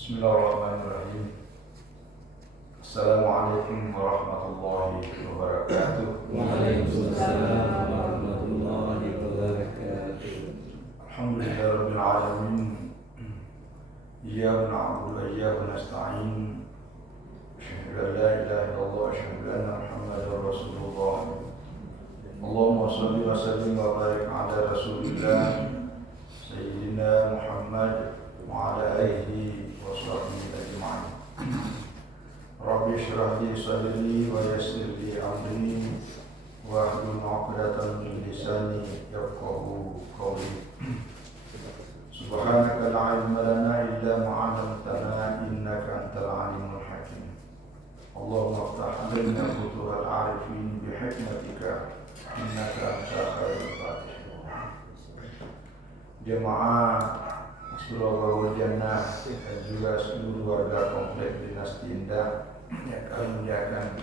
Bismillahirrahmanirrahim. Assalamualaikum warahmatullahi wabarakatuh. Waalaikumsalam warahmatullahi wabarakatuh. Alhamdulillahirabbil alamin. Iyyaka na'budu wa iyyaka nasta'in. Asyhadu an la ilaha illallah wa asyhadu anna Muhammadar Rasulullah. Allahumma shalli wa sallim wa barik ala Rasulillah Sayyidina Muhammad wa ala alihi wa sahbihi ajma'in. Rabbi shrah li sadri wa yassir li amri wahlul 'uqdatam min lisani yafqahu qawli. Subhanaka la ilma lana illa ma 'allamtana innaka antal 'alimul hakim. Allahumma iftah 'alaina futuhal 'arifin bi hikmatika innaka antal khairul fatihin. Jemaah Surabaya Jannah dan juga seluruh warga komplek Dinasti Indah yang kami muliakan,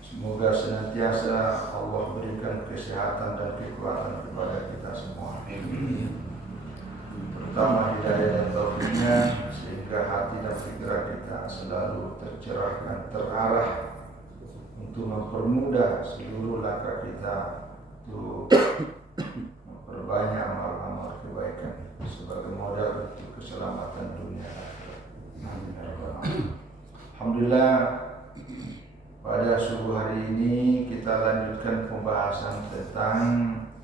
semoga senantiasa Allah berikan kesehatan dan kekuatan kepada kita semua, terutama hidayah dan taufiknya, sehingga hati dan pikiran kita selalu tercerahkan, terarah untuk mempermudah seluruh langkah kita untuk memperbanyak amal-amal kebaikan sebagai modal untuk keselamatan dunia. Alhamdulillah, pada subuh hari ini kita lanjutkan pembahasan tentang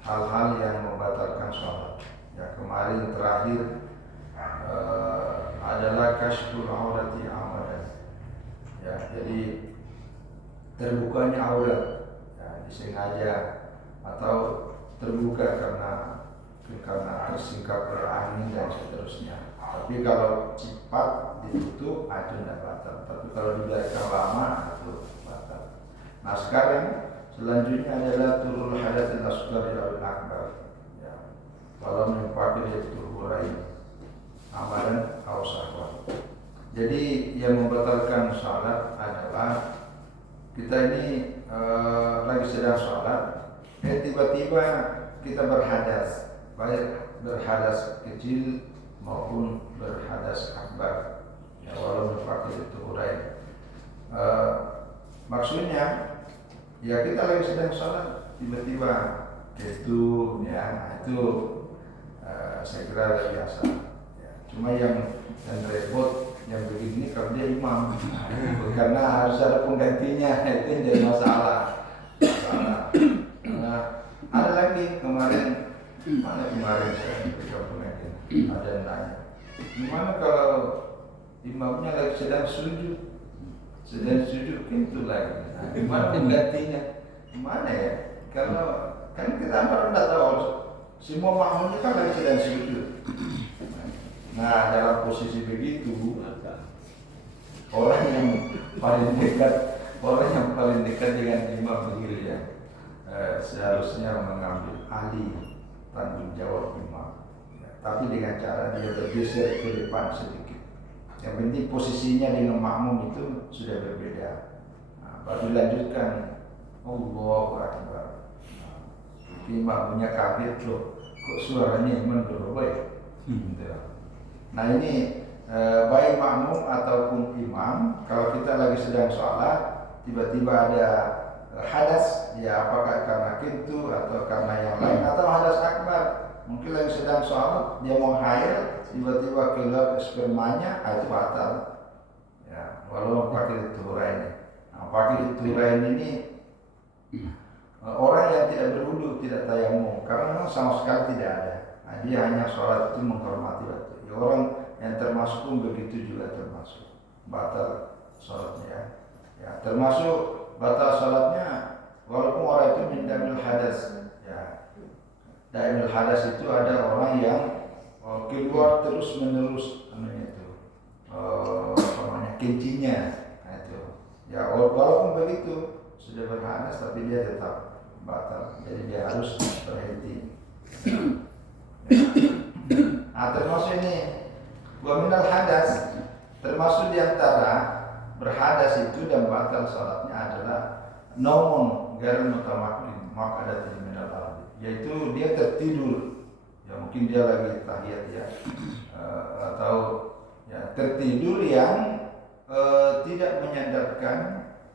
hal-hal yang membatalkan sholat. Ya, kemarin terakhir adalah kasyful aurati amadan. Ya, jadi terbukanya aurat, ya, disengaja atau terbuka karena tersingkap oleh angin dan seterusnya. Tapi kalau cepat ditutup itu tidak batal. Tapi kalau dibiarkan lama itu batal. Nah, sekarang selanjutnya adalah turul hadatsil asghar wal akbar. Ya. Kalau mempakai itu hurai amalan atau syahwat. Jadi yang membatalkan salat adalah kita ini lagi sedang salat, tiba-tiba kita berhadas, baik berhadas kecil maupun berhadas akbar, ya, walau berpakai itu hurai. Maksudnya, ya kita lagi sedang sholat, tiba-tiba itu, ya itu saya kira biasa. Ya, cuma yang repot yang begini kalau dia imam, karena harus ada penggantinya, itu yang jadi masalah. Ada lagi kemarin saya beritahu pengajian, ada yang nanya, gimana kalau imamnya lagi sedang sujud pintu lagi, nah, gimana penggantinya? Gimana ya? Kalau kan kita baru tidak tahu, semua makmumnya kan lagi sedang sujud. Nah, dalam posisi begitu, orang yang paling dekat dengan imam begitu ya, seharusnya mengambil alih tanggung jawab imam, ya, tapi dengan cara dia bergeser ke depan sedikit. Yang penting posisinya dengan makmum itu sudah berbeda. Nah, baru dilanjutkan Allahu Akbar. Imamnya kaget loh, kok suaranya imam berubah ya? Nah ini baik makmum ataupun imam, kalau kita lagi sedang sholat, tiba-tiba ada hadas, ya apakah karena kintu atau karena yang lain atau hadas akbar, mungkin lagi sedang sholat dia mau haid, tiba-tiba keluar spermanya, itu batal. Ya, walau pakai turain. Nah, pakai turain ini orang yang tidak berwudu, tidak tayamum, karena memang sama sekali tidak ada. Nah, dia hanya sholat itu menghormati waktu. Ya, orang yang termasuk pun begitu juga termasuk batal sholatnya. Ya, termasuk batal sholatnya walaupun orang itu min damil hadas. Ya, damil hadas itu ada orang yang keluar terus menerus kencinya. Nah, itu. Ya, walaupun begitu sudah berhadas tapi dia tetap batal. Jadi dia harus berhenti. Nah, termasuk ini wa minal hadas, termasuk diantara berhadas itu dan batal salatnya adalah naumun ghairul mutamakin maqadatin minal ardi, yaitu dia tertidur. Ya mungkin dia lagi tahiyat ya, atau ya tertidur yang tidak menyandarkan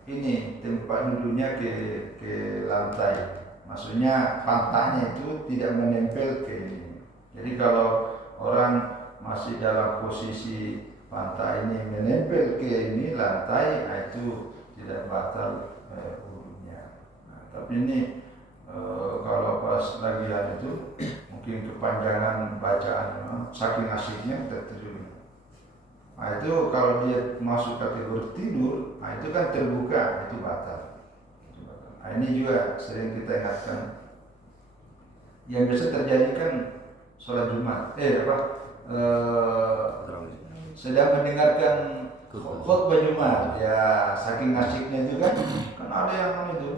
ini tempat duduknya ke lantai. Maksudnya pantatnya itu tidak menempel ke ini. Jadi kalau orang masih dalam posisi pantat ini menempel ke ini lantai, itu tidak batal wudunya. Tapi ini kalau pas lagi itu mungkin kepanjangan bacaan, saking asiknya tertidur. Itu kalau dia masuk kategori tidur, itu kan terbuka, itu batal. Ini juga sering kita ingatkan. Yang biasa terjadi kan sholat Jumat, sedang mendengarkan khutbah Jumat, ya saking asiknya itu kan ada yang itu.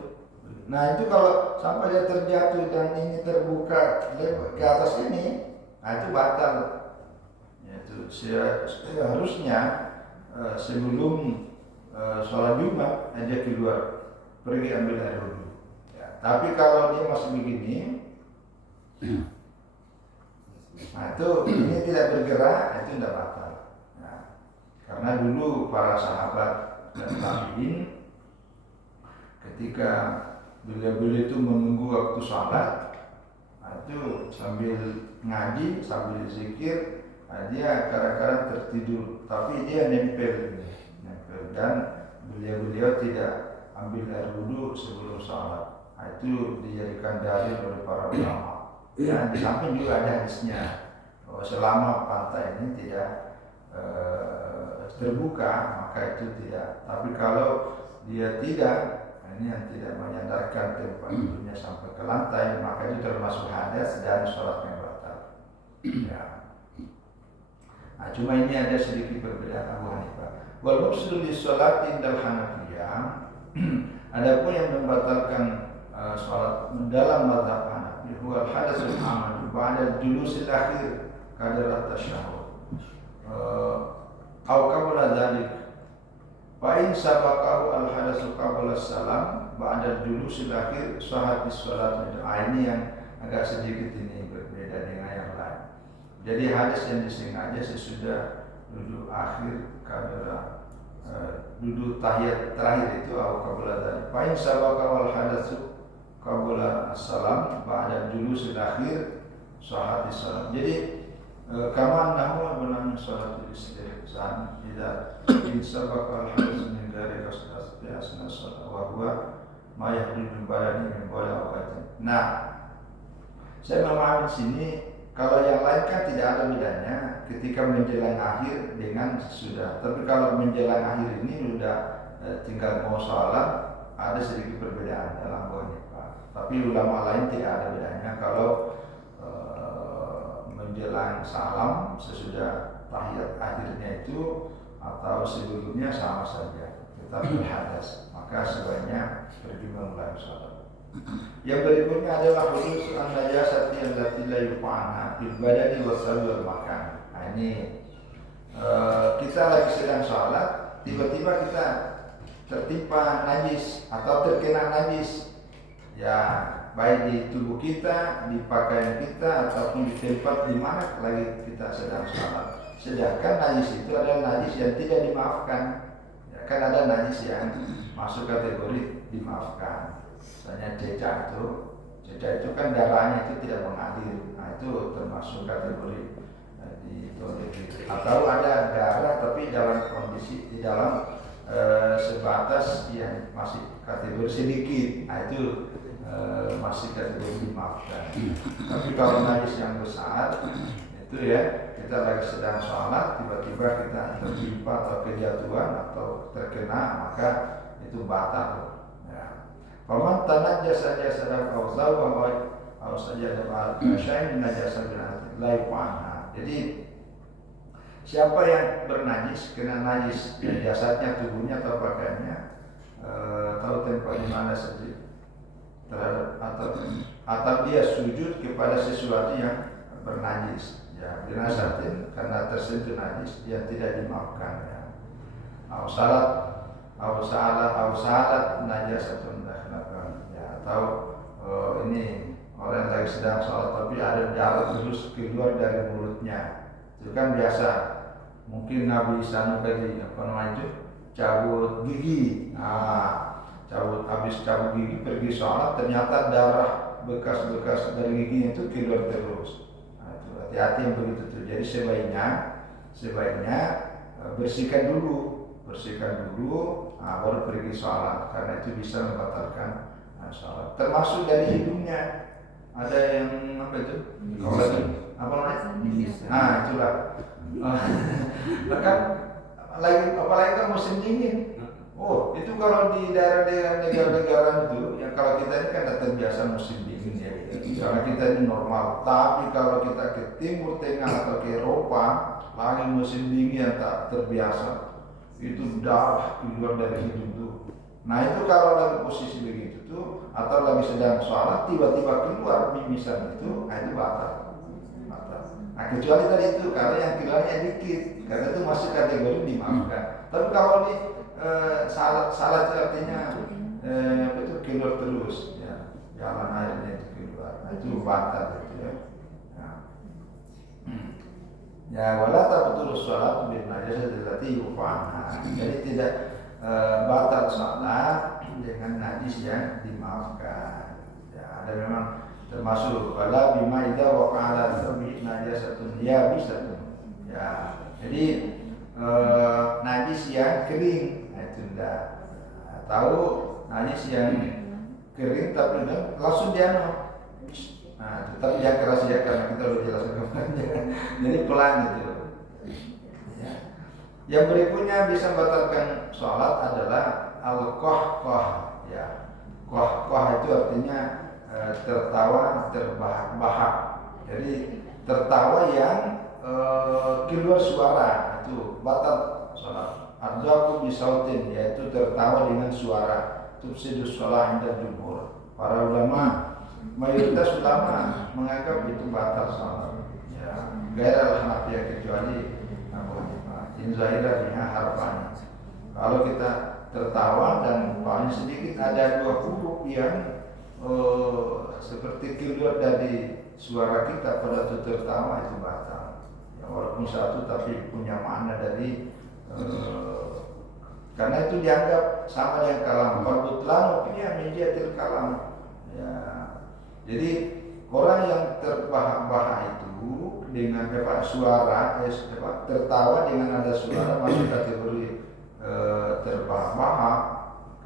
Nah itu kalau sampai dia terjatuh dan ini terbuka ke atas ini, itu batal. Itu seharusnya sebelum sholat Jumat dia keluar, pergi ambil air wudhu. Ya, tapi kalau dia masih begini, itu ini tidak bergerak, itu tidak batal. Nah, karena dulu para sahabat dan tabi'in ketika beliau-beliau itu menunggu waktu sholat, itu sambil ngaji, sambil zikir, dia kadang-kadang tertidur, tapi dia nempel dan beliau-beliau tidak ambil air wudhu sebelum sholat. Itu dijadikan dalil oleh para ulama. Dan di samping juga ada hadisnya bahwa selama pantai ini tidak terbuka, maka itu tidak. Tapi kalau dia tidak, ini yang tidak menyandarkan tempat duduknya sampai ke lantai, maka itu termasuk hadas dan sholatnya batal. Ya. Nah, cuma ini ada sedikit perbedaan Abu Hanifah. Wal mufsidu li sholati indal Hanafiyah. Adapun yang membatalkan sholat dalam mazhab Hanafi, huwa al-hadatsul amal ba'da julusil akhir qadar at-tasyahhud. Aw qabla dzalik. Fa in sabaqahu al-hadatsu qabla salam ba'da julusil akhir sahat sholat. Ini yang agak sedikit ini berbeda dengan yang lain. Jadi hadis yang disengaja sesudah duduk akhir qadar duduk tahiyat terakhir itu atau qabla dzalik. Fa in sabaqahu al-hadatsu qabla as-salam ba'da julusil akhir sahat salat. Jadi kama annahu menang salat istihsan idza in sabaqa al-hadatsu min dari qasdas bi asna salat wa huwa ma yahdudul badani min bola waqtin. Nah, saya memahami sini kalau yang lain kan tidak ada bedanya ketika menjelang akhir dengan sesudah. Tapi kalau menjelang akhir ini sudah tinggal mau sholat, ada sedikit perbedaan dalam poinnya. Tapi ulama lain tidak ada bedanya kalau menjelang salam sesudah tahiyat akhirnya itu atau sebelumnya sama saja, tetap berhadas. Maka sebaiknya pergi memulai sholat. Yang berikutnya adalah khusus an-najasati allati la yufa'anha bil badani wasal wal makan. Nah ini kita lagi sedang sholat, tiba-tiba kita tertimpa najis atau terkena najis, ya baik di tubuh kita, di pakaian kita, ataupun di tempat di mana lagi kita sedang sholat. Sedangkan najis itu adalah najis yang tidak dimaafkan. Ya, kan ada najis yang masuk kategori dimaafkan. Misalnya cecak itu kan darahnya itu tidak mengalir. Nah itu termasuk kategori ditolerir. Atau ada darah tapi dalam kondisi di dalam sebatas yang masih kategori sedikit. Nah itu masih kategori dimaafkan. Tapi kalau najis yang besar itu ya, kita lagi sedang sholat, tiba-tiba kita tertimpa atau kejatuhan atau terkena, maka itu batal. Ya. Faman tanajjasa jasadan aw zawwa aw sajada al-syai'in najasa la yu'anha. Jadi siapa yang bernajis, kena najis jasadnya, tubuhnya atau pakaiannya, tahu tempat di mana saja, atau dia sujud kepada sesuatu yang bernajis, ya binasatin karena tersentuh najis, dia tidak dimaafkan. Ya. Salat najasatun dakhlatan. Ya, atau ini orang lagi sedang sholat tapi ada darah terus keluar dari mulutnya. Itu kan biasa mungkin Nabi Sanu tadi apa namanya itu cabut gigi. Habis cabut gigi pergi sholat, ternyata darah bekas-bekas dari giginya itu keluar terus. Itu hati-hati yang begitu tuh. Jadi sebaiknya bersihkan dulu, baru pergi sholat, karena itu bisa membatalkan sholat. Termasuk dari hidungnya. Ada yang apa itu? Kalau lagi apa namanya? Itulah. Bahkan apalagi kan musim dingin. Oh, itu kalau di daerah-daerah negara-negara itu, yang kalau kita ini kan tidak terbiasa musim dingin ya, karena kita ini normal. Tapi kalau kita ke Timur Tengah atau ke Eropa, lagi musim dingin yang tak terbiasa, itu darah keluar dari hidung tuh. Nah itu kalau lagi posisi begitu tuh, atau lagi sedang sholat tiba-tiba keluar mimisan itu batal. Nah kecuali tadi itu kalau yang keluarnya dikit, karena itu masih kategori dimaafkan. Tapi kalau di salah itu artinya itu keluar terus, ya, jalan airnya itu keluar, nah, itu batal gitu ya. Ya wala tabtul sholat bin najasati allati yufanha. Jadi tidak batal sholat dengan najis yang dimaafkan. Ya, ada memang termasuk wala bima idza waqa'ala tsabi najasatun yabisatun. Ya, jadi najis yang kering, itu enggak. Tahu najis yang kering tapi langsung dia tapi jangan keras ya, karena kita udah jelaskan kemarin. Jadi pelan gitu. Ya. Yang berikutnya bisa membatalkan sholat adalah al-qahqah. Ya, qahqah itu artinya tertawa terbahak-bahak. Jadi tertawa yang keluar suara, itu batal sholat. Adzaku bisautin, yaitu tertawa dengan suara. Tufsidus sholat inda jumhur. Para ulama, mayoritas ulama menganggap itu batal sholat. Ya, gairah Hanafiyah kecuali Abu Hanifah. Inzahira biha harfan. Kalau kita tertawa dan paling sedikit ada dua huruf yang seperti keluar dari suara kita pada itu tertawa, itu batal. Ya, walaupun satu tapi punya makna dari karena itu dianggap sama dengan kalam. Farbutlan punya mediatil kalam. Ya, jadi orang yang terbahak-bahak itu dengan suara, tertawa dengan ada suara masuk kategori terbahak-bahak,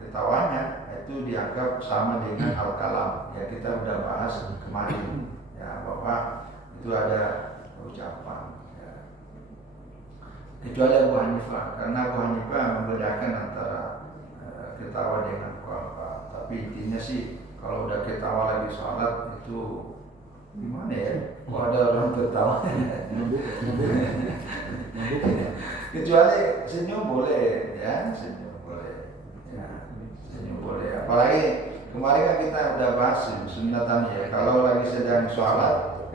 ketawanya itu dianggap sama dengan al-kalam. Ya, kita udah bahas kemarin ya, bahwa itu ada ucapan. Kecuali Abu Hanifah, karena Abu Hanifah membedakan antara ketawa dengan qalqa. Tapi intinya sih kalau udah ketawa lagi sholat itu gimana ya? Kalau ada orang tertawa, kecuali senyum boleh, ya senyum boleh, ya senyum boleh. Apalagi kemarin kan kita udah bahas sunatan ya. Kalau lagi sedang sholat,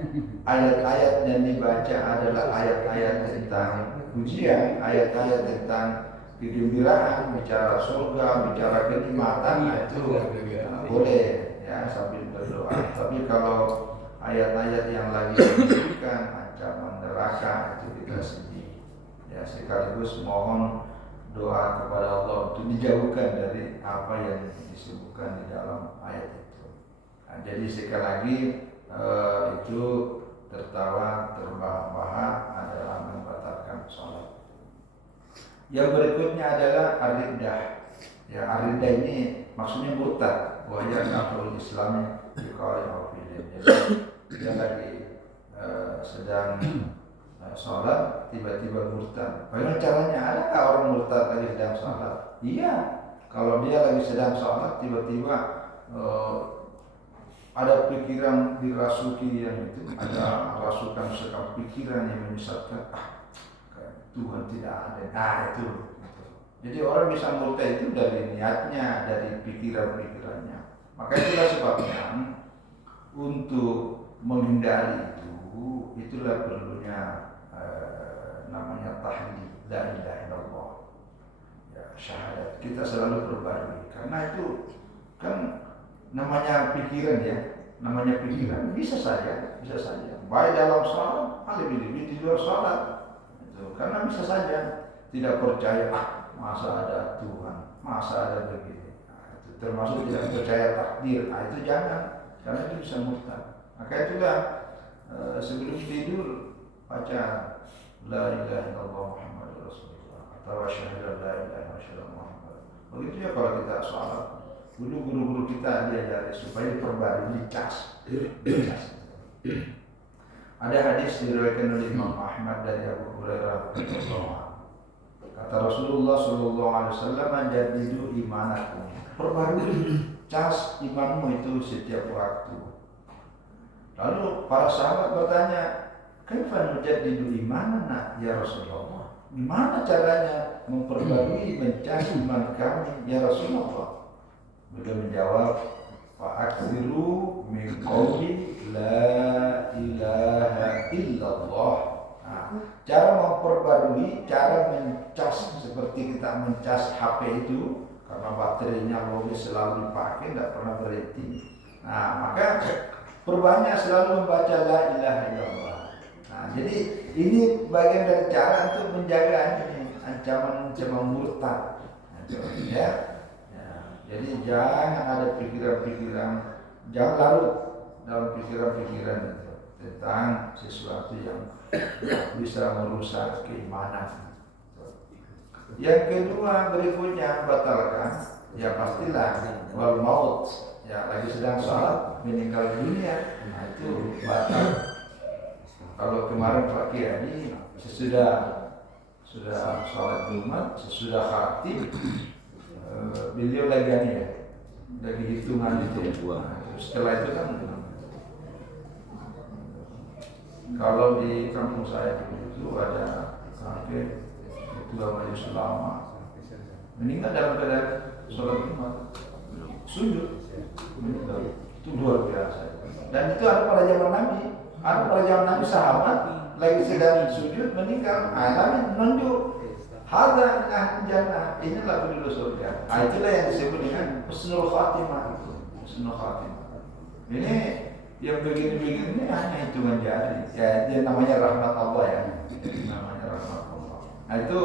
ayat-ayat yang dibaca adalah ayat-ayat tentang pujian, ayat-ayat tentang kegembiraan, bicara surga, bicara kenikmatan, itu boleh ya sambil berdoa. Tapi kalau ayat-ayat yang lagi menyebutkan ancaman neraka, itu kita sedih. Ya, sekaligus mohon doa kepada Allah untuk dijauhkan dari apa yang disebutkan di dalam ayat itu. Nah, jadi sekali lagi itu tertawa terbahak-bahak adalah membatalkan sholat. Yang berikutnya adalah ar-riddah. Ya, ar-riddah ini maksudnya murtad. Wajah kafirul Islam dikali hafilin. Jadi dia lagi sedang sholat tiba-tiba murtad. Bagaimana caranya? Adakah orang murtad lagi sedang sholat? Iya. Kalau dia lagi sedang sholat tiba-tiba ada pikiran dirasuki yang itu, ada rasukan sekam pikiran yang menyesatkan, Tuhan tidak ada. Nah itu. Jadi orang bisa murtad itu dari niatnya, dari pikiran-pikirannya. Maka itulah sebabnya untuk menghindari itulah perlunya namanya tahlil la ilaha illallah. Ya, syahadat kita selalu berbarui, karena itu kan namanya pikiran ya, namanya pikiran bisa saja baik dalam sholat, lebih di luar sholat. Karena bisa saja tidak percaya, masa ada Tuhan, masa ada begini. Nah, itu termasuk tidak percaya takdir. Nah, itu jangan, karena itu bisa murtad. Maka itulah sebelum tidur baca la ilaha illallah Muhammadur Rasulullah atau asyhadu la ilaha illallah Muhammad. Begitu ya kalau kita sholat. Dulu guru-guru kita diajari supaya perbarui dicas. Ada hadis diriwayatkan oleh Imam Ahmad dari Abu Hurairah radhiyallahu anhu. Kata Rasulullah sallallahu alaihi wasallam, "Jadidu imanakum." Perbarui cas imanmu itu setiap waktu. Lalu para sahabat bertanya, "Kaifa nujaddidu imanana ya Rasulullah?" Gimana caranya memperbarui mencas iman kami ya Rasulullah? Beliau menjawab, "Fa'aksiru min qawli la ilaha illallah." Nah, cara memperbarui, cara mencas seperti kita mencas HP itu, karena baterainya logis selalu dipakai, tidak pernah berhenti. Nah, maka perbanyak selalu membaca la ilaha illallah. Nah, jadi ini bagian dari cara untuk menjaga ini ancaman murtad. Ya. Jadi jangan ada pikiran-pikiran, jangan larut dalam pikiran-pikiran itu tentang sesuatu yang bisa merusak keimanan. Yang kedua berikutnya batalkan, ya pastilah wal maut, ya lagi sedang sholat meninggal dunia, nah itu batal. Kalau kemarin Pak Kiai sesudah sholat Jumat, sesudah khatib, beliau lagi hitungan itu. Nah, setelah itu kan kalau di kampung saya itu ada kakek ketua majelis ulama meninggal dalam keadaan sholat Jumat, sujud meninggal. Itu luar biasa. Dan itu ada pada zaman Nabi, sahabat lagi sedang sujud meninggal. Nabi menunjuk, hadza ahli jannah, inilah penduduk surga. Nah, itulah yang disebut dengan husnul khatimah. Husnul khatimah. Ini yang begini-begini ini hanya hitungan jari. Ya, dia namanya rahmat Allah ya. Namanya rahmat Allah. Nah, itu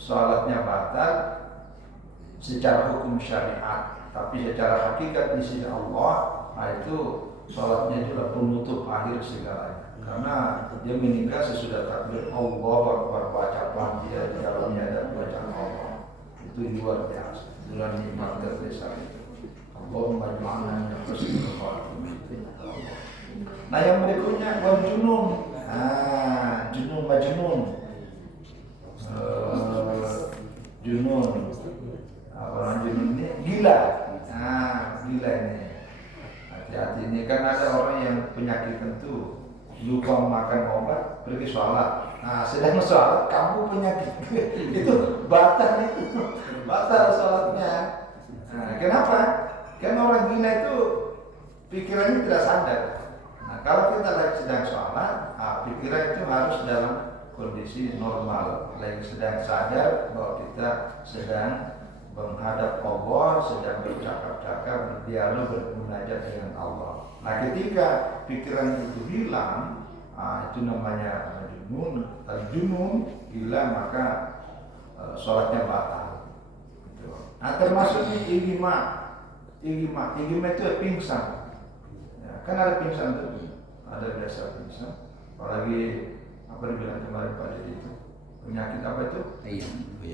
sholatnya batal secara hukum syariat, tapi secara hakikat di sisi Allah, nah itu sholatnya itulah penutup akhir segalanya. Karena dia meninggal sesudah takbir Allahu Akbar, baca dia di dalamnya ada bacaan Allah. Itu luar biasa, bulan nikmat terbesar itu. Allahumma ja'alna min husnil khatimah. Nah yang berikutnya wal junun. Junun majnun. Junun. Orang junun ini gila. Gila ini. Hati-hati, ini kan ada orang yang penyakit tentu, lupa makan obat, pergi sholat. Nah, sedang sholat, kamu penyakit itu batal sholatnya. Nah, kenapa? Karena orang gila itu pikirannya tidak sadar. Nah, kalau kita lagi sedang sholat, pikiran itu harus dalam kondisi normal, lagi sedang sadar bahwa kita sedang menghadap Allah, sedang bercakap-cakap, berdialog, bermunajat dengan Allah. Nah, ketika pikiran itu hilang, itu namanya junun, gila, maka sholatnya batal. Gitu. Nah, termasuk igma itu pingsan. Ya, kan ada pingsan tuh, ada biasa pingsan. Apalagi apa dibilang kemarin Pak Dedi itu penyakit apa itu?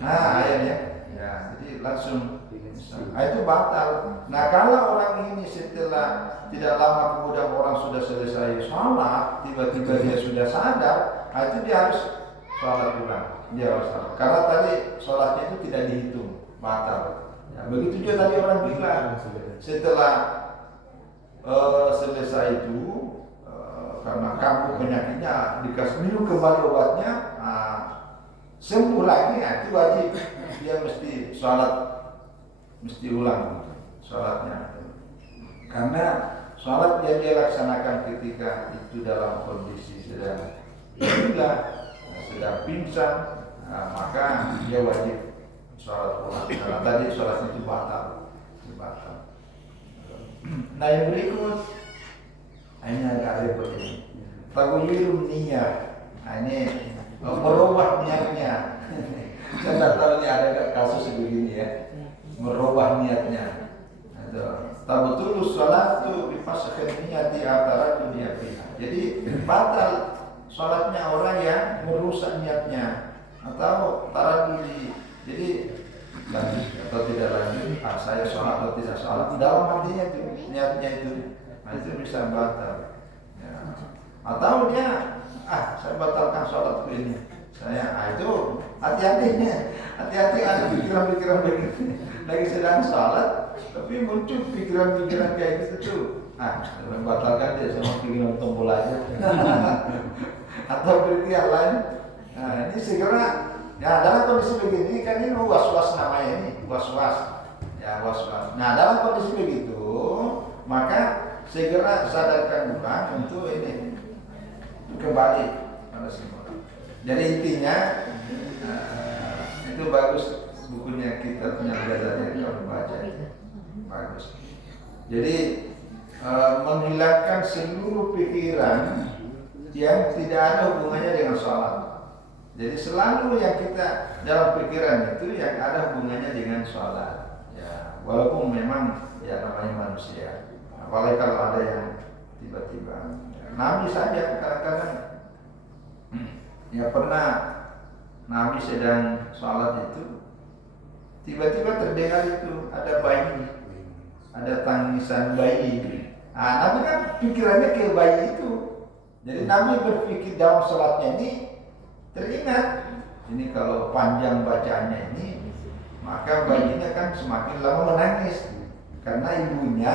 Ayam ya. Ya, jadi langsung itu batal. Nah, kalau orang ini setelah tidak lama kemudian orang sudah selesai sholat, tiba-tiba dia sudah sadar, itu dia harus sholat ulang. Dia harus sholat. Karena tadi sholatnya itu tidak dihitung, batal. Ya, begitu juga tadi orang bilang setelah selesai itu karena kambuh penyakitnya dikasih minum kembali obatnya, sembuh lagi, itu wajib dia mesti sholat, mesti ulang sholatnya. Karena sholat yang dia laksanakan ketika itu dalam kondisi sedang gila, sedang pingsan, maka dia wajib sholat ulang. Karena tadi sholatnya itu batal. Nah yang berikut, ini agak repot ini. Taghyirun niyyah. Nah ini merubah niatnya. Saya tidak tahu ini ada nggak kasus begini ya, merubah niatnya. Tabatul sholatu bifaskhil niyati antara dunia pihak. Jadi batal sholatnya orang yang merusak niatnya atau taradudi. Jadi lanjut atau tidak lanjut, saya sholat atau tidak sholat, dalam hatinya itu niatnya itu, nah itu bisa batal. Ya. Atau dia saya batalkan sholatku ini. Itu hati-hati ada pikiran-pikiran begini. Lagi sedang sholat, tapi muncul pikiran-pikiran kayak gitu tuh. Membatalkan dia sama pikiran tombol aja. Atau pikiran lain. Nah ini segera, ya dalam kondisi begini kan ini was-was namanya ini, was-was. Ya was-was. Nah dalam kondisi begitu, maka segera sadarkan bukan untuk ini kembali pada semula. Jadi intinya itu bagus bukunya kita punya Ghazali kalau baca bagus. Jadi menghilangkan seluruh pikiran yang tidak ada hubungannya dengan sholat. Jadi selalu yang kita dalam pikiran itu yang ada hubungannya dengan sholat. Ya, walaupun memang ya namanya manusia. Apalagi kalau ada yang tiba-tiba. Nabi saja kadang-kadang ya pernah Nabi sedang sholat itu tiba-tiba terdengar itu ada bayi, ada tangisan bayi. Nabi kan pikirannya ke bayi itu. Jadi Nabi berpikir dalam sholatnya ini teringat ini kalau panjang bacaannya ini maka bayinya kan semakin lama menangis karena ibunya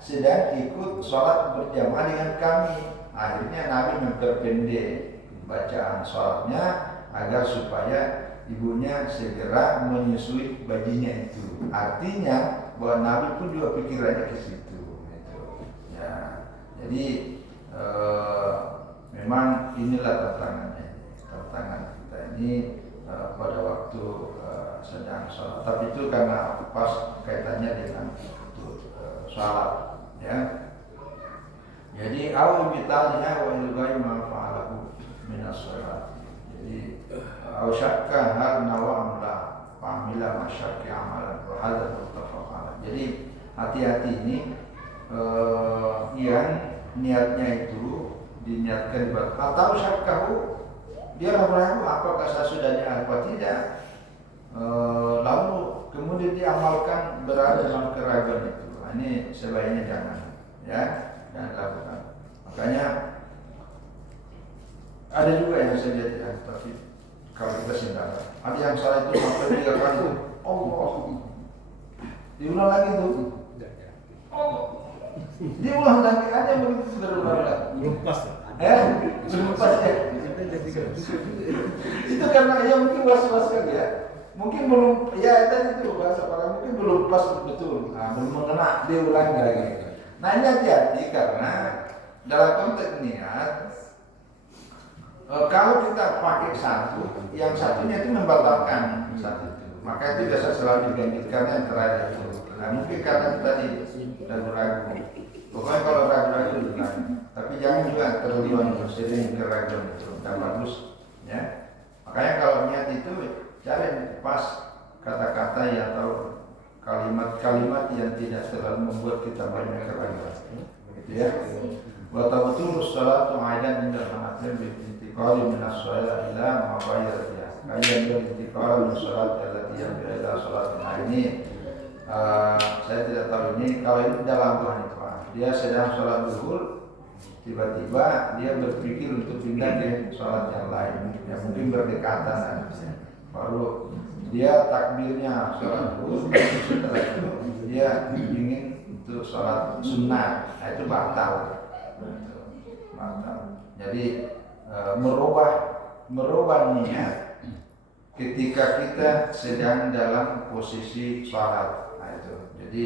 sedang ikut sholat berjamaah dengan kami. Akhirnya Nabi memperpendek bacaan sholatnya agar supaya ibunya segera menyusui bayinya itu. Artinya bahwa Nabi pun juga pikirannya ke situ. Gitu. Ya, jadi memang inilah tantangannya. Tantangan kita ini pada waktu sedang sholat. Tapi itu karena pas kaitannya dengan sholat. Ya. Jadi awal bitaliha wa ilgai ma fa'alahu minas sholat. Jadi syakka hal nawa amla fa'amila masyakki amalan wa hadha muttafaq alaih. Jadi hati-hati ini yang niatnya itu diniatkan buat atau syakkahu dia ragu-ragu apakah saya sudah niat apa tidak, lalu kemudian diamalkan berada dalam keraguan itu. Ini sebaiknya jangan lakukan. Makanya ada juga yang saya lihat ya, tapi kalau kita sendiri ada yang salah itu sampai 3 kali itu diulang lagi tuh diulang lagi aja begitu sudah ulang lagi belum pas ya itu karena ya mungkin was-was kan ya, mungkin belum ya tadi itu bahasa para mungkin belum pas betul, belum mengena diulang lagi. Nah ini hati-hati karena dalam konteks niat kalau kita pakai satu, yang satunya itu membatalkan satu itu, maka itu biasa selalu digantikan yang terakhir itu. Nah mungkin karena tadi ragu-ragu, pokoknya kalau ragu-ragu diulang, tapi jangan juga terlalu sering keraguan itu, tidak bagus ya. Makanya kalau niat itu cari pas kata-kata ya atau kalimat-kalimat yang tidak terlalu membuat kita banyak keraguan, gitu ya. Wa tabatul sholatu aidan inda al-hatim bi intiqali min as-shalah ila ma ghayratiha. Ayyan bil intiqali min sholat allati yanbaghi ila sholat. Nah ini saya tidak tahu ini kalau ini dalam Tuhan itu. Dia sedang sholat zuhur, tiba-tiba dia berpikir untuk pindah ke sholat yang lain. Ya mungkin berdekatan baru dia takbirnya sholat zuhur, setelah itu dia ingin untuk sholat sunnah, nah itu batal. Jadi merubah niat ketika kita sedang dalam posisi sholat, nah itu. Jadi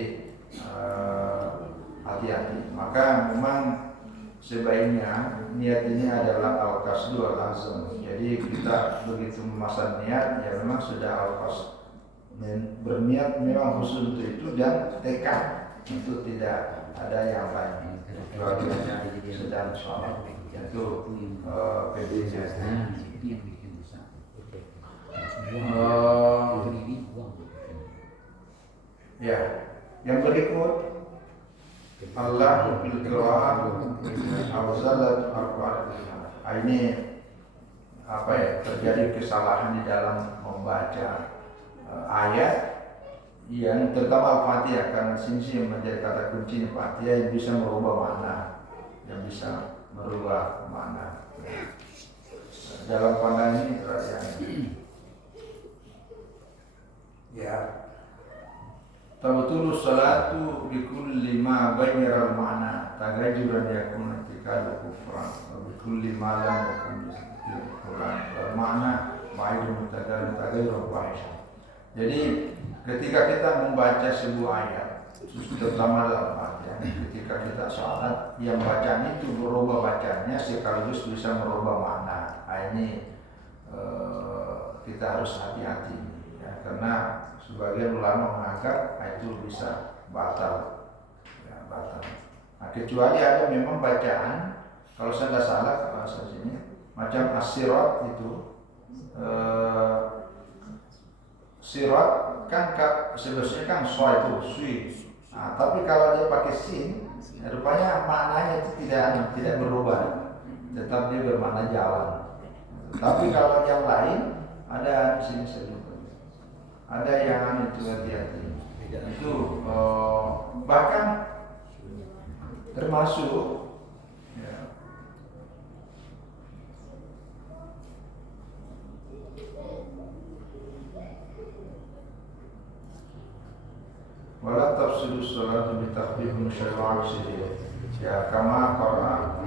hati-hati. Maka memang sebaiknya niat ini adalah al-qasdu al-azam. Jadi kita begitu memasang niat, ya memang sudah al-qasd, berniat memang khusus untuk itu dan tekad itu tidak ada yang lain kecuali sedang sholat, yaitu pedenya. Ya, yang berikut Allah bil qira'ah awzalat arba'at. Ini apa ya, terjadi kesalahan di dalam membaca ayat yang terutama Al-Fatihah, karena sini menjadi kata kunci Al-Fatihah yang bisa merubah makna, yang bisa merubah makna. Dalam pandangan ini ya, tabtulu salatu bi kulli ma ghayyara al-ma'na tagajuran yakun tikal kufran wa bi kulli ma lam yakun Quran wal ma'na ma'idun tagayyur fahish. Jadi ketika kita membaca sebuah ayat, terutama dalam Al-Fatihah, ketika kita sholat, yang bacaan itu berubah bacanya sekaligus bisa merubah makna. Ini kita harus hati-hati ya, karena sebagian ulama menganggap itu bisa batal, ya, batal. Nah, kecuali ada memang bacaan, kalau saya tidak salah bahasa sini, macam as-sirat itu, sirat kan sebenarnya kan soy itu sui. Nah, tapi kalau dia pakai sin, rupanya maknanya itu tidak berubah, tetap dia bermakna jalan. Tapi kalau yang lain ada di sini sebutkan, ada yang itu hati-hati. Itu bahkan termasuk ya, wala tafsidu sholatu bi taqdim syar'a sirri ya kama qara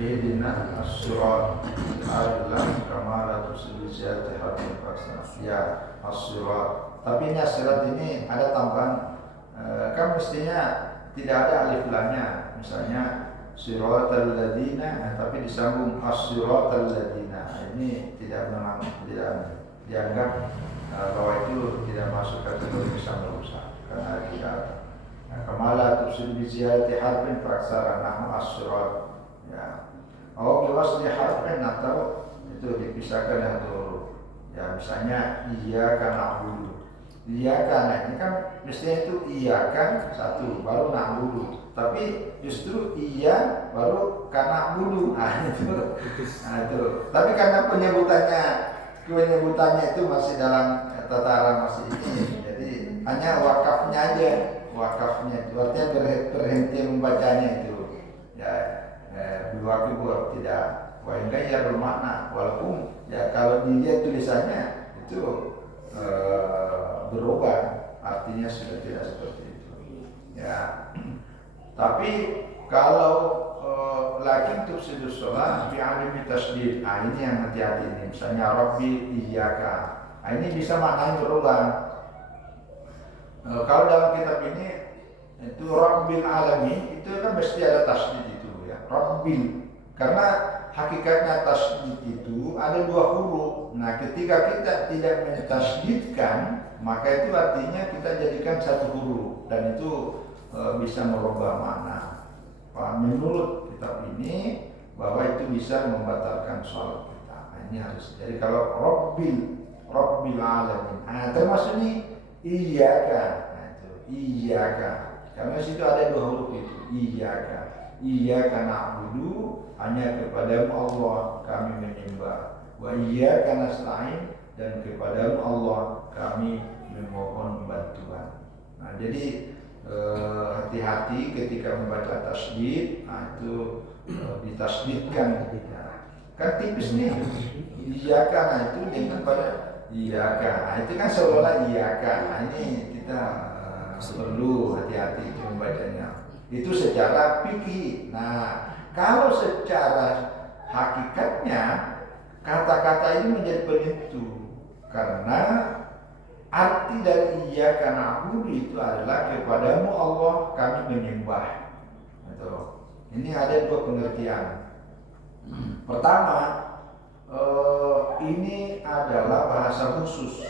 ihdina as-sirat al-lam kama la tafsidu ziyadati hadin fasana ya as-sirat. Tapi ini as-sirat ini ada tambahan, kan mestinya tidak ada alif lamnya, misalnya siratal ladzina, tapi disambung as-siratal ladzina. Ini tidak dianggap bahwa itu tidak masuk kategori bisa merusak, karena tidak kamala tufsid bi ziyadati harfin faksara nahnu as-sirat ya. Oh, biwasli harfin atau itu dipisahkan dengan huruf. Ya, misalnya iyyaka na'budu. Iyyaka, nah ini kan mestinya itu iyyaka satu baru na'budu. Tapi justru iya baru kana budu. Nah itu. Tapi karena penyebutannya itu masih dalam tataran masih ini, jadi hanya wakafnya aja, wakafnya itu artinya berhenti membacanya itu ya, biwakif tidak enggak ya bermakna, walaupun ya kalau dilihat tulisannya itu berubah, artinya sudah tidak seperti itu ya. Tapi kalau lakin tufsidus sholat bi alimi tasdid, nah ini yang hati-hati ini. Misalnya Rabbi iyyaka, nah ini bisa maknanya berubah. Kalau dalam kitab ini itu Rabbil alamin, itu kan mesti ada tasdid itu ya, Rabbil, karena hakikatnya tasdid itu ada dua huruf. Nah ketika kita tidak mentasdidkan, maka itu artinya kita jadikan satu huruf, dan itu bisa merubah makna. Menurut kitab ini bahwa itu bisa membatalkan sholat kita. Nah, ini harus. Jadi kalau Rabbil alamin, nah termasuk ini iyyaka. Nah itu iyyaka. Karena situ ada dua huruf itu, iyyaka na'budu, hanya kepadamu Allah kami menyembah. Wa iyyaka nasta'in, dan kepadamu Allah kami memohon bantuan. Nah jadi hati-hati ketika membaca tasdid. Nah itu ditasdidkan kan tipis nih, iyyaka, nah itu dengan pada iyyaka, nah itu kan seolah iyyaka. Nah ini kita perlu hati-hati membacanya itu secara fikih. Nah kalau secara hakikatnya kata-kata ini menjadi penentu, karena arti dari iyyaka na'budu itu adalah kepadamu Allah kami menyembah. Ini ada dua pengertian. Pertama, ini adalah bahasa khusus.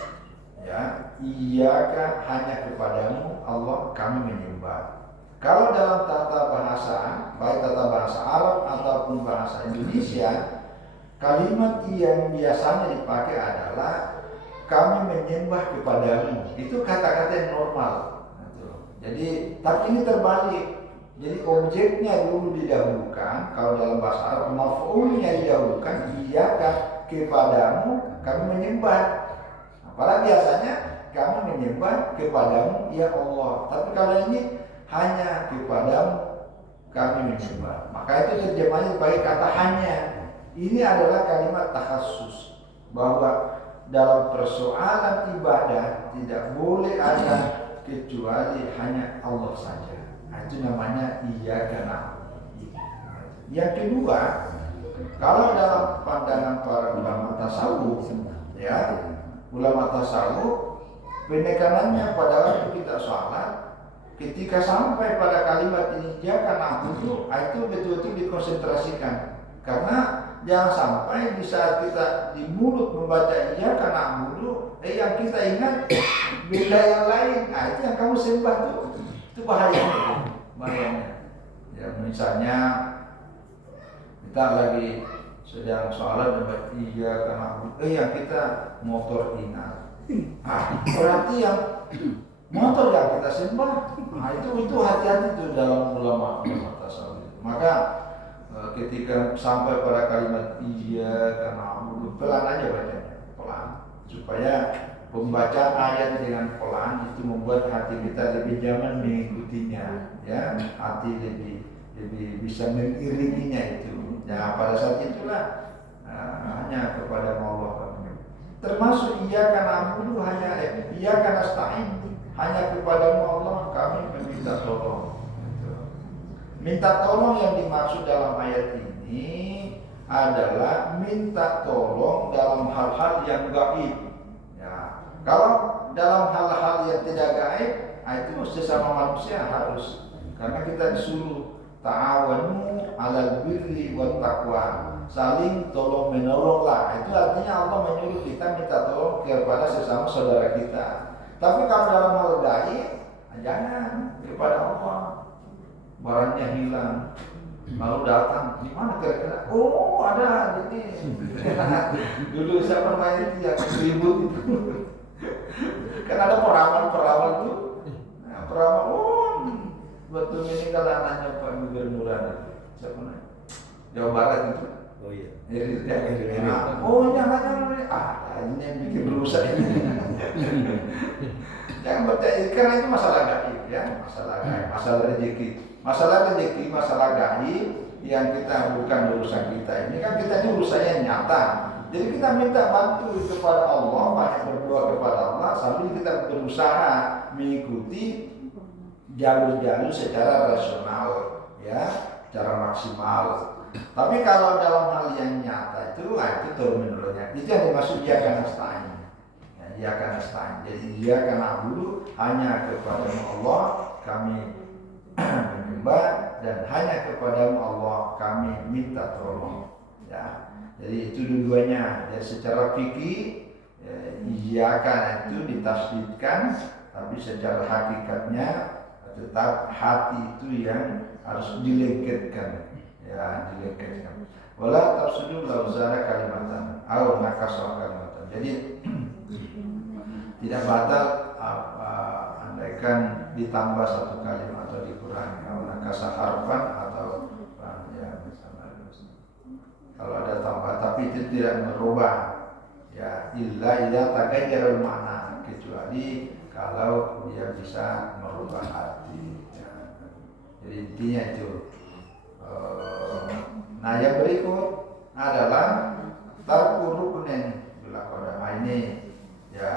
Ya, iyyaka hanya kepadamu Allah kami menyembah. Kalau dalam tata bahasa, baik tata bahasa Arab ataupun bahasa Indonesia, Kalimat yang biasanya dipakai adalah kami menyembah kepadamu. Itu kata-kata yang normal. Jadi, tapi ini terbalik. Jadi objeknya dulu didahulukan. Kalau dalam bahasa Arab, maf'ulnya didahulukan. Iyyaka kepadamu kami menyembah. Padahal biasanya kami menyembah kepadamu ya Allah. Tapi kalau ini hanya kepadamu kami menyembah. Maka itu terjemahnya pakai kata hanya. Ini adalah kalimat takhassus, bahwa dalam persoalan ibadah tidak boleh ada kecuali hanya Allah saja. Nah, itu namanya iyyaka na'budu. Yang kedua, kalau dalam pandangan para ulama tasawuf, ya, ulama tasawuf penekanannya pada waktu kita sholat, ketika sampai pada kalimat ini iyyaka na'budu, itu betul-betul dikonsentrasikan. Karena jangan sampai di saat kita di mulut membaca iyyaka na'budu, yang kita ingat benda yang lain. Nah, itu yang kamu sembah tuh. Itu bahayanya. Ya, misalnya kita lagi sedang sholat membaca iyyaka na'budu, yang kita motor ingat. Berarti yang motor yang kita sembah. Nah, itu hati-hati tuh dalam ulama tasawuf. Maka ketika sampai pada kalimat iyyaka na'budu, pelan aja bacanya, pelan, supaya pembacaan ayat dengan pelan itu membuat hati kita lebih nyaman mengikutinya, ya, hati lebih bisa mengiringinya itu. Nah, pada saat itulah hanya kepada Allah. Termasuk iyyaka na'budu, hanya iyyaka nasta'in, hanya kepadamu Allah kami meminta tolong. Minta tolong yang dimaksud dalam ayat ini adalah minta tolong dalam hal-hal yang gaib. Ya, kalau dalam hal-hal yang tidak gaib, itu sesama manusia harus, karena kita disuruh ta'awanu 'alal birri wat taqwa, saling tolong menolonglah. Itu artinya Allah menyuruh kita minta tolong kepada sesama saudara kita. Tapi kalau dalam hal gaib, jangan kepada Allah. Barangnya hilang, lalu datang, di mana kira-kira? Oh, ada di sini. Dulu siapa main itu yang ribut itu. Kan ada peramal itu. Nah, peramal, betul ini kalau anaknya Pak Gubernur siapa namanya? Jawa Barat itu. Oh iya. Jadi anaknya ini yang bikin berusaha ini. Jangan percaya, karena itu masalah gaib, ya, masalah rezeki. Masalah rezeki, masalah gaib yang kita bukan urusan kita. Ini kan kita ini urusannya nyata. Jadi kita minta bantu kepada Allah, banyak berdoa kepada Allah, sambil kita berusaha mengikuti jalur-jalur secara rasional, ya, secara maksimal. Tapi kalau dalam hal yang nyata itu terminologinya. Itu yang dimaksud iyyaka nasta'in. Iyyaka nasta'in. Jadi iyyaka na'budu, hanya kepada Allah kami menyembah, dan hanya kepada Allah kami minta tolong, ya. Jadi itu dua-duanya. Jadi secara fikih iyyaka itu ditasdidkan, tapi secara hakikatnya tetap hati itu yang harus dilengketkan, ya, dilengketkan. Wala tafsidu lauzana kalimatan aw nakasa kalimatan. Jadi tidak batal andaikan ditambah satu kalimat atau dikurangi, atau nakasa harfan atau ya misalnya. Kalau ada tambah, tapi itu tidak merubah, ya, illa idza tagayyara makna, kecuali kalau dia bisa merubah arti, ya. Jadi intinya itu. Nah, yang berikut adalah tarku rukunin bila qada. Ini ya,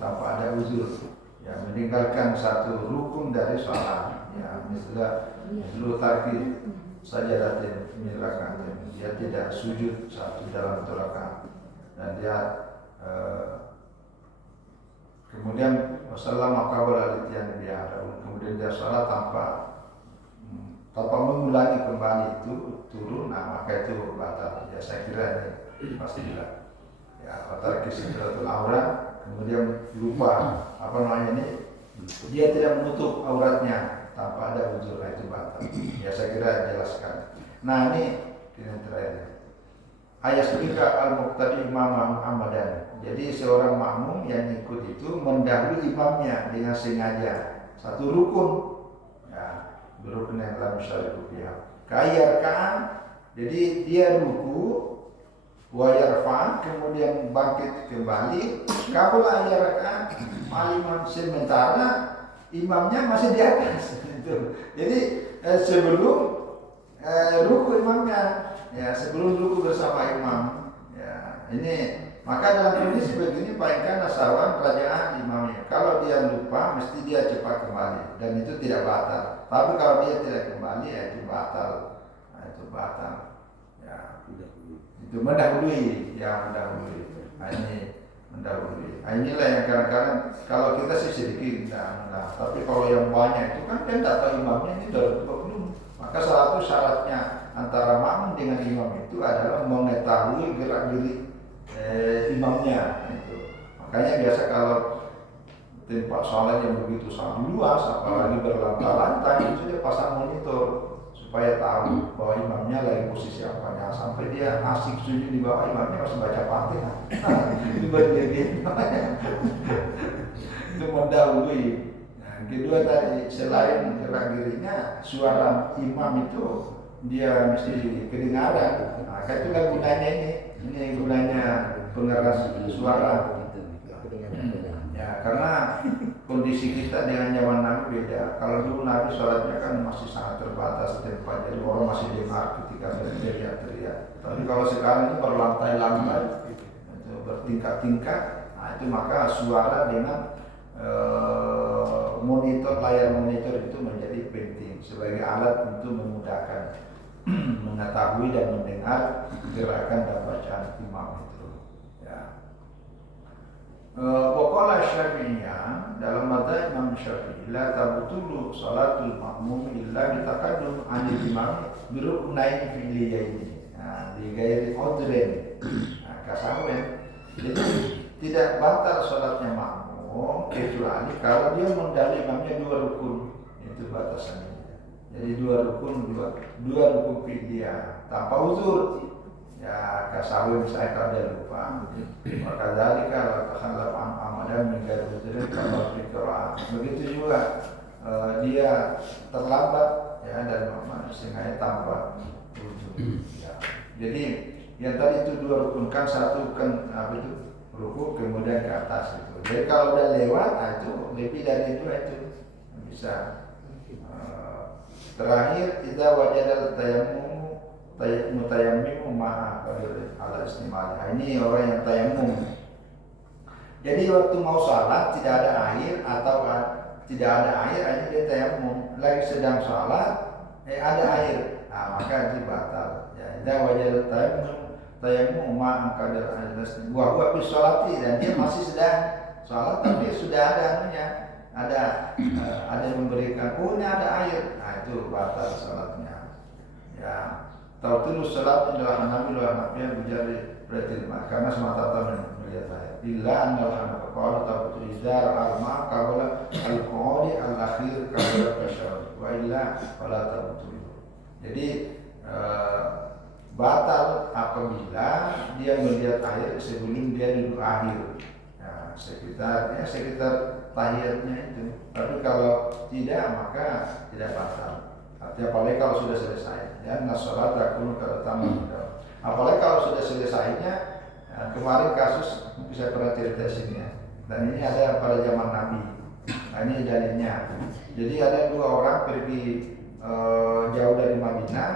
tanpa ada uzur, ya, meninggalkan satu rukun dari sholat, ya, misalnya tarki sajadatin min rakaatin, dia tidak sujud satu dalam rakaat, dan dia kemudian wasallam qabla al-ityan biha, kemudian dia sholat tanpa mengulangi kembali itu turun, nah maka itu batal. Ya, saya kira ini pasti juga, ya, batal kesidratul aurat, kemudian lupa dia tidak menutup auratnya tanpa ada uzur, itu batal. Ya, saya kira jelaskan. Nah ini yang terakhir. Ayasbika al-muqtadi imam Muhammadan. Jadi seorang makmum yang ikut itu mendahului imamnya dengan sengaja. Satu rukun. Ya, berukun yang dalam syariat fiha. Kayarkan. Jadi dia ruku wa yarfa, kemudian bangkit kembali. Qabla ayarkan aliman, sementara imamnya masih di atas. Jadi sebelum ruku imamnya, ya sebelum ruku bersama imam, ya ini maka dalam kondisi begini painkan nasawan kerajaan imamnya. Kalau dia lupa, mesti dia cepat kembali dan itu tidak batal. Tapi kalau dia tidak kembali, ya itu batal. Nah, itu batal. Ya, itu mendahului, ya mendahului. Nah, ini mendahului. Nah, inilah yang kadang-kadang kalau kita sih sedikit, nah, tapi kalau yang banyak itu kan tidak tahu imamnya ini sudah lupa belum. Maka salah satu syaratnya antara makmum dengan imam itu adalah mengetahui gerak-gerik imamnya itu. Makanya biasa kalau tempat sholat yang begitu sangat luas, apalagi berlantai-lantai, itu dia pasang monitor supaya tahu bahwa imamnya lagi posisi apa. Jangan sampai dia asik sujud di bawah, imamnya masih baca Fatihah. Itu berdiri itu mendahului. Nah, kedua tadi, selain gerak-geriknya, suara imam itu dia mesti kedengaran. Nah, itulah gunanya ini gunanya pengeras suara. Ya, karena kondisi kita dengan zaman Nabi beda. Kalau dulu Nabi sholatnya kan masih sangat terbatas tempat, jadi orang masih dengar ketika teriak-teriak. Tapi kalau sekarang ini berlantai-lantai, itu bertingkat-tingkat, nah itu maka suara dengan monitor, layar monitor itu menjadi penting sebagai alat untuk memudahkan mengetahui dan mendengar gerakan dan bacaan imam itu. Ya. Waqala Syafi'iyah, dalam madzhab Imam Syafi'i, la tabtulu salatul makmum illa bitaqaddum 'anil imam bi ruknaini fi'liyaini. Nah, di ghairi udhrin. Nah, kasawen. Jadi tidak batal salatnya makmum kecuali kalau dia mendahului imamnya 2 rukun. Itu batasannya. Jadi 2 rukun, dua rukun fi'liyah tanpa uzur. Ya, kasawi misalnya kalau dia lupa. Maka dari kalau terhadap amadan menggait uzur kalau fikra. Begitu juga dia terlambat, ya, dan sengaja tanpa uzur. Ya. Jadi yang tadi itu 2 rukun, kan satu kan apa itu ruku kemudian ke atas itu. Jadi kalau udah lewat, nah itu lebih dari 2 itu bisa. Terakhir, idza wajadal tayammumu ma'a qadir ala istimali. Ini orang yang tayamum. Jadi waktu mau salat tidak ada air atau tidak ada air, ini dia tayamum. Lagi sedang salat, ada air. Nah, maka itu batal. Ya, idza wajadal tayammumu ma'a qadir ala istimali. Wa fi sholati, dan dia masih sedang salat tapi sudah ada anunya. Ada yang memberikan, ini ada air, nah itu batal salatnya. Ya, tautulu salat adalah Hanafi wa Hanafiyyah bijari berarti karena semata-mata melihat ayat. Illa annal Hanafi qala tabutu izar al-ma qabla al-qawli al-akhir qabla tasyahhud wa illa fala tabutu. Jadi batal apabila dia melihat ayat sebelum dia duduk akhir. Ya, sekitar tahiyatnya itu. Tapi kalau tidak, maka tidak batal. Artinya apalagi kalau sudah selesai. Ya, nasolat takun keretaman. Apalagi kalau sudah selesainya. Ya, kemarin kasus saya pernah cerita sini ya. Dan ini ada pada zaman Nabi. Nah, ini dalilnya. Jadi ada 2 orang pergi jauh dari Madinah.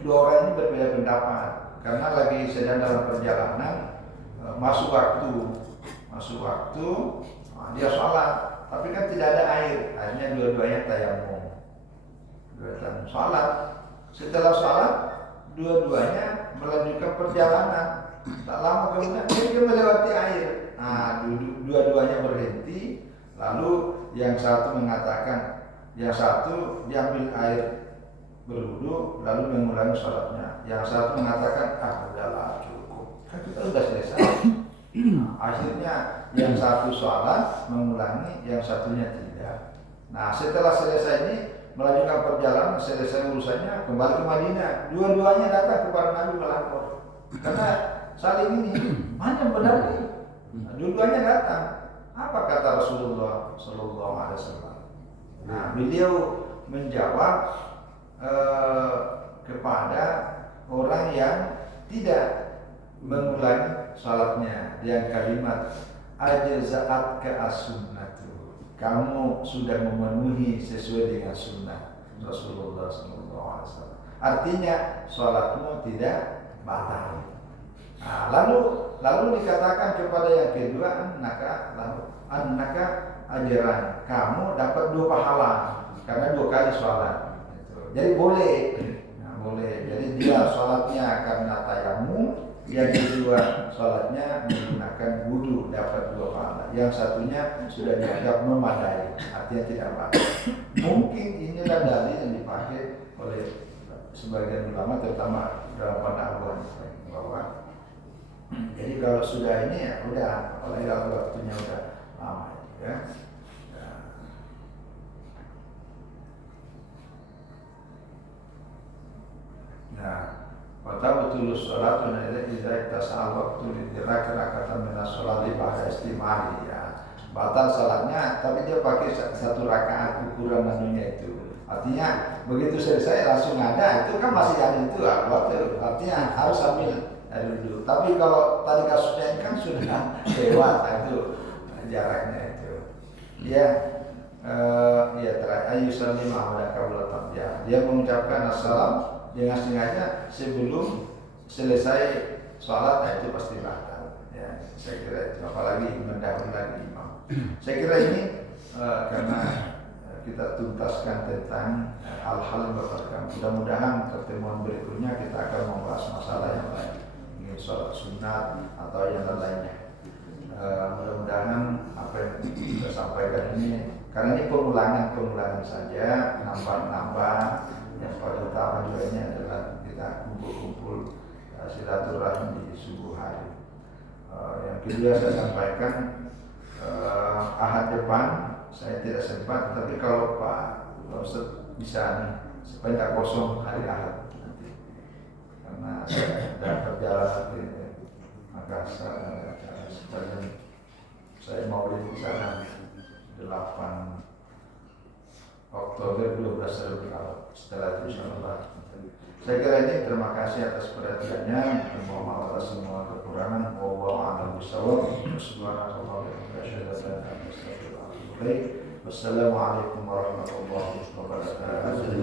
2 orang ini berbeda pendapat karena lagi sedang dalam perjalanan, masuk waktu, dia sholat, tapi kan tidak ada air, akhirnya dua-duanya tayamum. Sholat, setelah sholat, dua-duanya melanjutkan perjalanan. Tak lama kemudian dia melewati air. Nah, dua-duanya berhenti, lalu yang satu mengatakan, yang satu diambil air berwudu, lalu mengulangi sholatnya. Yang satu mengatakan, udahlah cukup, kan kita sudah selesai. Akhirnya yang satu sholat mengulangi, yang satunya tidak. Nah, setelah selesai ini melanjutkan perjalanan, selesai urusannya, kembali ke Madinah. Dua-duanya datang kepada Nabi melapor. Karena saling ini, mana yang benar nih? Dua-duanya datang. Apa kata Rasulullah Sallallahu Alaihi Wasallam? Nah, beliau menjawab kepada orang yang tidak mengulangi salatnya, yang kalimat ajza'at ka as-sunnatu, kamu sudah memenuhi sesuai dengan sunnah Rasulullah SAW. Artinya salatmu tidak batal. Nah, lalu dikatakan kepada yang kedua, annaka ajaran, kamu dapat 2 pahala karena 2 kali salat. Jadi boleh. Boleh. Jadi dia sholatnya karena tayamum, yang kedua sholatnya menggunakan wudu, dapat 2 pahala. Yang satunya sudah dianggap memadai, artinya tidak batal. Mungkin inilah dalil yang dipakai oleh sebagian ulama, terutama dalam pandangan bahwa jadi kalau sudah ini ya udah, apalagi kalau waktunya udah lama ya. Nah, kata betul sholatun idza tasal waktu lidirak rakatan min sholati ba'da istimari ya. Batal salatnya, tapi dia pakai 1 rakaat ukuran anunya itu. Artinya begitu selesai langsung ada, itu kan masih ada itu waktu. Artinya harus ambil dari dulu. Tapi kalau tadi kasusnya ini kan sudah lewat itu jaraknya itu. Ya. Terakhir ayusallim ahmada qabla ya. Dia mengucapkan assalam dengan sengaja sebelum selesai sholat, itu pasti batal. Ya, saya kira itu, apalagi mendahului lagi imam. Saya kira ini karena kita tuntaskan tentang hal-hal yang berkaitan. Mudah-mudahan pertemuan berikutnya kita akan membahas masalah yang lain, ini sholat sunat atau yang lainnya. Mudah-mudahan apa yang kita sampaikan ini, karena ini pengulangan saja, nambah. Yang paling utama juga ini adalah kita kumpul-kumpul silaturahim di subuh hari. Yang kedua saya sampaikan, Ahad depan saya tidak sempat, tapi kalau Pak Ustaz bisa nih supaya tidak kosong hari Ahad nanti, karena saya sudah perjalanan ke Makassar, saya mau di sana 8 Oktober 12 Rabiul setelah itu insyaallah. Saya kira ini, terima kasih atas perhatiannya. Mohon maaf atas semua kekurangan. Wallahu a'lam bishawab. Subhanallah wa bihamdihi. Wassalamualaikum warahmatullahi wabarakatuh.